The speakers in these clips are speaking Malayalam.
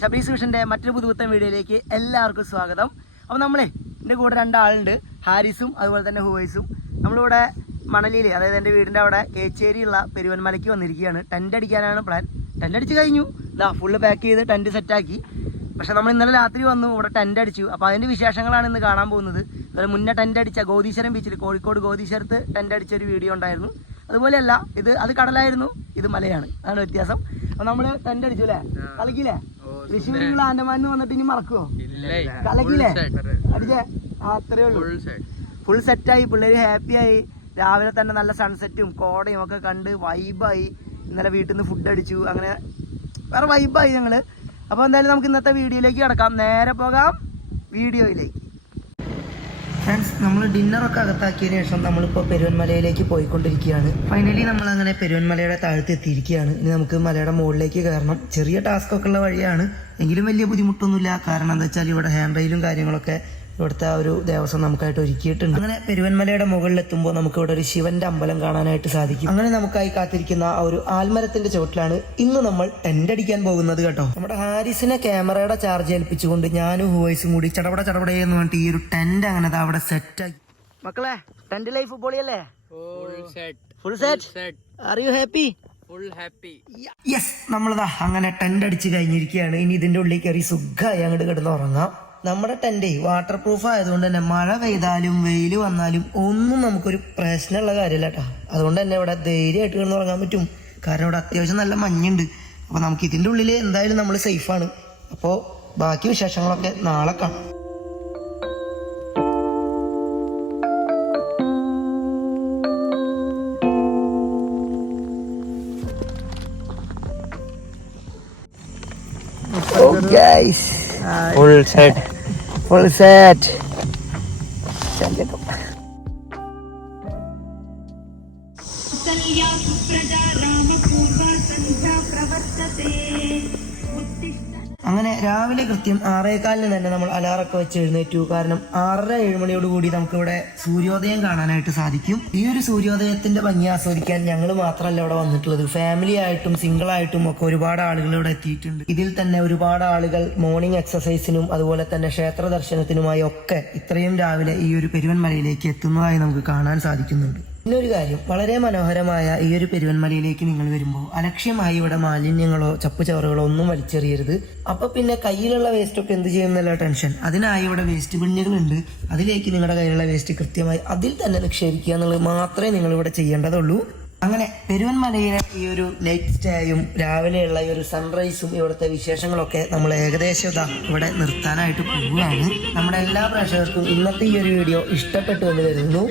ഷബീസ് വിഷന്റെ മറ്റൊരു പുതുപുത്തൻ വീഡിയോയിലേക്ക് എല്ലാവർക്കും സ്വാഗതം. അപ്പോൾ നമ്മളെ എൻ്റെ കൂടെ രണ്ടാളുണ്ട്, ഹാരിസും അതുപോലെ തന്നെ ഹുവൈസും. നമ്മളിവിടെ മണലിയിൽ, അതായത് എൻ്റെ വീടിൻ്റെ അവിടെ കേച്ചേരിയുള്ള പെരുവന്മലയ്ക്ക് വന്നിരിക്കുകയാണ്. Tent അടിക്കാനാണ് plan. ടെൻ്റ് അടിച്ച് കഴിഞ്ഞു, ഇതാ ഫുള്ള് പാക്ക് ചെയ്ത് ടെൻ്റ് സെറ്റാക്കി. പക്ഷെ നമ്മൾ ഇന്നലെ രാത്രി വന്നു, ഇവിടെ ടെൻ്റ് അടിച്ചു. അപ്പോൾ അതിൻ്റെ വിശേഷങ്ങളാണ് ഇന്ന് കാണാൻ പോകുന്നത്. അതുപോലെ മുന്നേ ടെൻ്റ് അടിച്ച ഗോദീശ്വരം ബീച്ചിൽ, കോഴിക്കോട് ഗോദീശ്വരത്ത് ടെൻ്റ് അടിച്ചൊരു വീഡിയോ ഉണ്ടായിരുന്നു. അതുപോലെയല്ല, അത് കടലായിരുന്നു, ഇത് മലയാണ്, അതാണ് വ്യത്യാസം. അപ്പോൾ നമ്മൾ ടെൻ്റ് അടിച്ചു അല്ലേ, കളിക്കില്ലേ? തൃശ്ശൂരിലുള്ള ആൻഡമാനിന്ന് വന്നിട്ട് ഇനി മറക്കുമോ? കളിക്കില്ലേ? അടിച്ചേ, അത്രയേ ഉള്ളൂ. ഫുൾ സെറ്റായി, പിള്ളേർ ഹാപ്പിയായി. രാവിലെ തന്നെ നല്ല സൺസെറ്റും കോടയും ഒക്കെ കണ്ട് വൈബായി. ഇന്നലെ വീട്ടിൽ നിന്ന് ഫുഡ് അടിച്ചു, അങ്ങനെ വേറെ വൈബായി ഞങ്ങൾ. അപ്പോൾ എന്തായാലും നമുക്ക് ഇന്നത്തെ വീഡിയോയിലേക്ക് കിടക്കാം. നേരെ പോകാം വീഡിയോയിലേക്ക്. ഫ്രണ്ട്സ്, നമ്മൾ ഡിന്നറൊക്കെ അകത്താക്കിയതിന് ശേഷം നമ്മളിപ്പോൾ പെരുവന്മലയിലേക്ക് പോയിക്കൊണ്ടിരിക്കുകയാണ്. ഫൈനലി നമ്മൾ അങ്ങനെ പെരുവന്മലയുടെ താഴത്ത് എത്തിയിരിക്കുകയാണ്. ഇനി നമുക്ക് മലയുടെ മുകളിലേക്ക് കയറണം. ചെറിയ ടാസ്കൊക്കെ ഉള്ള വഴിയാണ്, എങ്കിലും വലിയ ബുദ്ധിമുട്ടൊന്നുമില്ല. കാരണം എന്താ വെച്ചാൽ ഇവിടെ ഹാൻഡ് റെയിലും കാര്യങ്ങളൊക്കെ ഇവിടുത്തെ ഒരു ദേവസ്വം നമുക്കായിട്ട് ഒരുക്കിയിട്ടുണ്ട്. അങ്ങനെ പെരുവന്മലയുടെ മുകളിലെത്തുമ്പോൾ നമുക്ക് ഇവിടെ ഒരു ശിവന്റെ അമ്പലം കാണാനായിട്ട് സാധിക്കും. അങ്ങനെ നമുക്കായി കാത്തിരിക്കുന്ന ആ ഒരു ആൽമരത്തിന്റെ ചുവട്ടിലാണ് ഇന്ന് നമ്മൾ ടെന്റ് അടിക്കാൻ പോകുന്നത് കേട്ടോ. നമ്മുടെ ഹാരിസിനെ ക്യാമറയുടെ ചാർജ് ഏൽപ്പിച്ചുകൊണ്ട് ഞാനും ഹുവൈസും കൂടി ചടപടയെന്ന് പറഞ്ഞിട്ട് ഈ ഒരു ടെന്റ് അങ്ങനെ അവിടെ സെറ്റാക്കി. മക്കളെ, ടെന്റ് ലൈഫ് പൊളിയല്ലേ? Full set. Are you happy? Yes, നമ്മളിതാ അങ്ങനെ ടെന്റ് അടിച്ച് കഴിഞ്ഞിരിക്കുകയാണ്. ഇനി ഇതിന്റെ ഉള്ളിൽ കയറി സുഖമായി അങ്ങോട്ട് കിടന്ന് ഉറങ്ങാം. നമ്മുടെ ടെന്റ് വാട്ടർ പ്രൂഫ് ആയതുകൊണ്ട് തന്നെ മഴ പെയ്താലും വെയിൽ വന്നാലും ഒന്നും നമുക്കൊരു പ്രശ്നമുള്ള കാര്യമില്ല കേട്ടോ. അതുകൊണ്ട് തന്നെ ഇവിടെ ധൈര്യമായിട്ട് കിടന്ന് ഉറങ്ങാൻ പറ്റും. കാരണം ഇവിടെ അത്യാവശ്യം നല്ല മഞ്ഞുണ്ട്. അപ്പോൾ നമുക്ക് ഇതിൻ്റെ ഉള്ളിൽ എന്തായാലും നമ്മൾ സേഫാണ്. അപ്പോൾ ബാക്കി വിശേഷങ്ങളൊക്കെ നാളെ കാണാം. Full set. അങ്ങനെ രാവിലെ കൃത്യം 6:15 തന്നെ നമ്മൾ അലാറൊക്കെ വെച്ച് എഴുന്നേറ്റു. കാരണം 6:30-7 മണിയോടുകൂടി നമുക്കിവിടെ സൂര്യോദയം കാണാനായിട്ട് സാധിക്കും. ഈ ഒരു സൂര്യോദയത്തിന്റെ ഭംഗി ആസ്വദിക്കാൻ ഞങ്ങൾ മാത്രമല്ല ഇവിടെ വന്നിട്ടുള്ളത്, ഫാമിലി ആയിട്ടും സിംഗിൾ ആയിട്ടും ഒക്കെ ഒരുപാട് ആളുകൾ ഇവിടെ എത്തിയിട്ടുണ്ട്. ഇതിൽ തന്നെ ഒരുപാട് ആളുകൾ മോർണിംഗ് എക്സസൈസിനും അതുപോലെ തന്നെ ക്ഷേത്ര ദർശനത്തിനുമായി ഒക്കെ ഇത്രയും രാവിലെ ഈ ഒരു പെരുവന്മലയിലേക്ക് എത്തുന്നതായി നമുക്ക് കാണാൻ സാധിക്കുന്നുണ്ട്. പിന്നൊരു കാര്യം, വളരെ മനോഹരമായ ഈ ഒരു പെരുവന്മലയിലേക്ക് നിങ്ങൾ വരുമ്പോൾ അലക്ഷ്യമായി ഇവിടെ മാലിന്യങ്ങളോ ചപ്പുചവറുകളോ ഒന്നും വലിച്ചെറിയരുത്. അപ്പൊ പിന്നെ കയ്യിലുള്ള വേസ്റ്റ് ഒക്കെ എന്ത് ചെയ്യുന്നല്ല ടെൻഷൻ. അതിനായി ഇവിടെ വേസ്റ്റ് ബിന്നുകളുണ്ട്. അതിലേക്ക് നിങ്ങളുടെ കയ്യിലുള്ള വേസ്റ്റ് കൃത്യമായി അതിൽ തന്നെ നിക്ഷേപിക്കുക എന്നുള്ളത് മാത്രമേ നിങ്ങൾ ഇവിടെ ചെയ്യേണ്ടതുള്ളൂ. അങ്ങനെ പെരുവന്മലയിലെ ഈ ഒരു നൈറ്റ് സ്റ്റേയും രാവിലെയുള്ള ഈ ഒരു സൺറൈസും ഇവിടുത്തെ വിശേഷങ്ങളൊക്കെ നമ്മൾ ഏകദേശം ഇവിടെ നിർത്താനായിട്ട് പോവുകയാണ്. നമ്മുടെ എല്ലാ പ്രേക്ഷകർക്കും ഇന്നത്തെ ഈ ഒരു വീഡിയോ ഇഷ്ടപ്പെട്ടു എന്ന് കരുതുന്നു.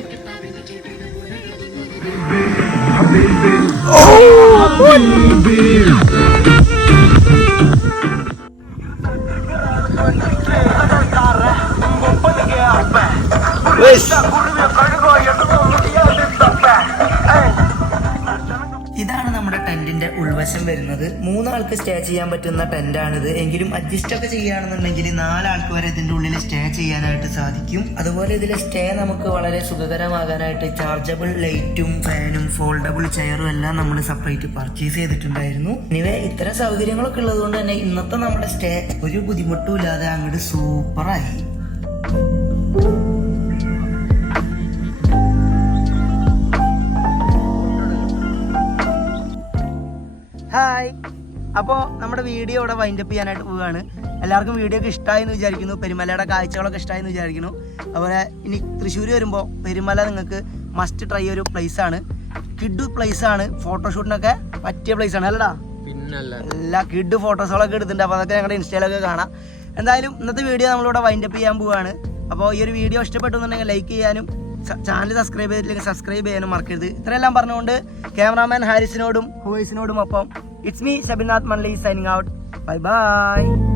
ഇതാണ് നമ്മുടെ ടെന്റിന്റെ ഉൾവശം വരുന്നത്. 3 ആൾക്ക് സ്റ്റേ ചെയ്യാൻ പറ്റുന്ന ടെന്റാണിത്. എങ്കിലും അഡ്ജസ്റ്റ് ഒക്കെ ചെയ്യുകയാണെന്നുണ്ടെങ്കിൽ 4 ആൾക്ക് വരെ ഇതിന്റെ ഉള്ളിൽ സ്റ്റേ ചെയ്യാനായിട്ട് സാധിക്കും. അതുപോലെ ഇതിലെ സ്റ്റേ നമുക്ക് വളരെ സുഖകരമാകാനായിട്ട് ചാർജബിൾ ലൈറ്റും ഫാനും ഫോൾഡബിൾ ചെയറും എല്ലാം നമ്മൾ സെപ്പറേറ്റ് പർച്ചേസ് ചെയ്തിട്ടുണ്ടായിരുന്നു. ഇനിവേ ഇത്തരം സൗകര്യങ്ങളൊക്കെ ഉള്ളത് കൊണ്ട് തന്നെ ഇന്നത്തെ നമ്മുടെ സ്റ്റേ ഒരു ബുദ്ധിമുട്ടും ഇല്ലാതെ അങ്ങോട്ട് സൂപ്പറായി. ഹായ്, അപ്പോൾ നമ്മുടെ വീഡിയോ ഇവിടെ വൈൻഡപ്പ് ചെയ്യാനായിട്ട് പോവുകയാണ്. എല്ലാവർക്കും വീഡിയോ ഒക്കെ ഇഷ്ടമായി എന്ന് വിചാരിക്കുന്നു. പെരുമലയുടെ കാഴ്ചകളൊക്കെ ഇഷ്ടമായി എന്ന് വിചാരിക്കുന്നു. അതുപോലെ ഇനി തൃശ്ശൂർ വരുമ്പോൾ പെരുമല നിങ്ങൾക്ക് മസ്റ്റ് ട്രൈ ഒരു പ്ലേസാണ്. കിഡ് പ്ലേസാണ്, ഫോട്ടോഷൂട്ടിനൊക്കെ പറ്റിയ പ്ലേസാണ് അല്ലടാ. എല്ലാ കിഡ് ഫോട്ടോസുകളൊക്കെ എടുത്തിട്ടുണ്ട്. അപ്പോൾ അതൊക്കെ ഞങ്ങളുടെ ഇൻസ്റ്റയിലൊക്കെ കാണാം. എന്തായാലും ഇന്നത്തെ വീഡിയോ നമ്മളിവിടെ വൈൻഡപ്പ് ചെയ്യാൻ പോവുകയാണ്. അപ്പോൾ ഈ ഒരു വീഡിയോ ഇഷ്ടപ്പെട്ടു എന്നുണ്ടെങ്കിൽ ലൈക്ക് ചെയ്യാനും ചാനൽ സബ്സ്ക്രൈബ് ചെയ്തിട്ടില്ലെങ്കിൽ സബ്സ്ക്രൈബ് ചെയ്യാനും മറക്കരുത്. ഇത്രയെല്ലാം പറഞ്ഞുകൊണ്ട് ക്യാമറാമാൻ ഹാരിസിനോടും ഹുവൈസിനോടും ഒപ്പം ഇറ്റ്സ് മീ ഷബിനാഥ് മൺലി സൈനിങ് ഔട്ട്. Bye by.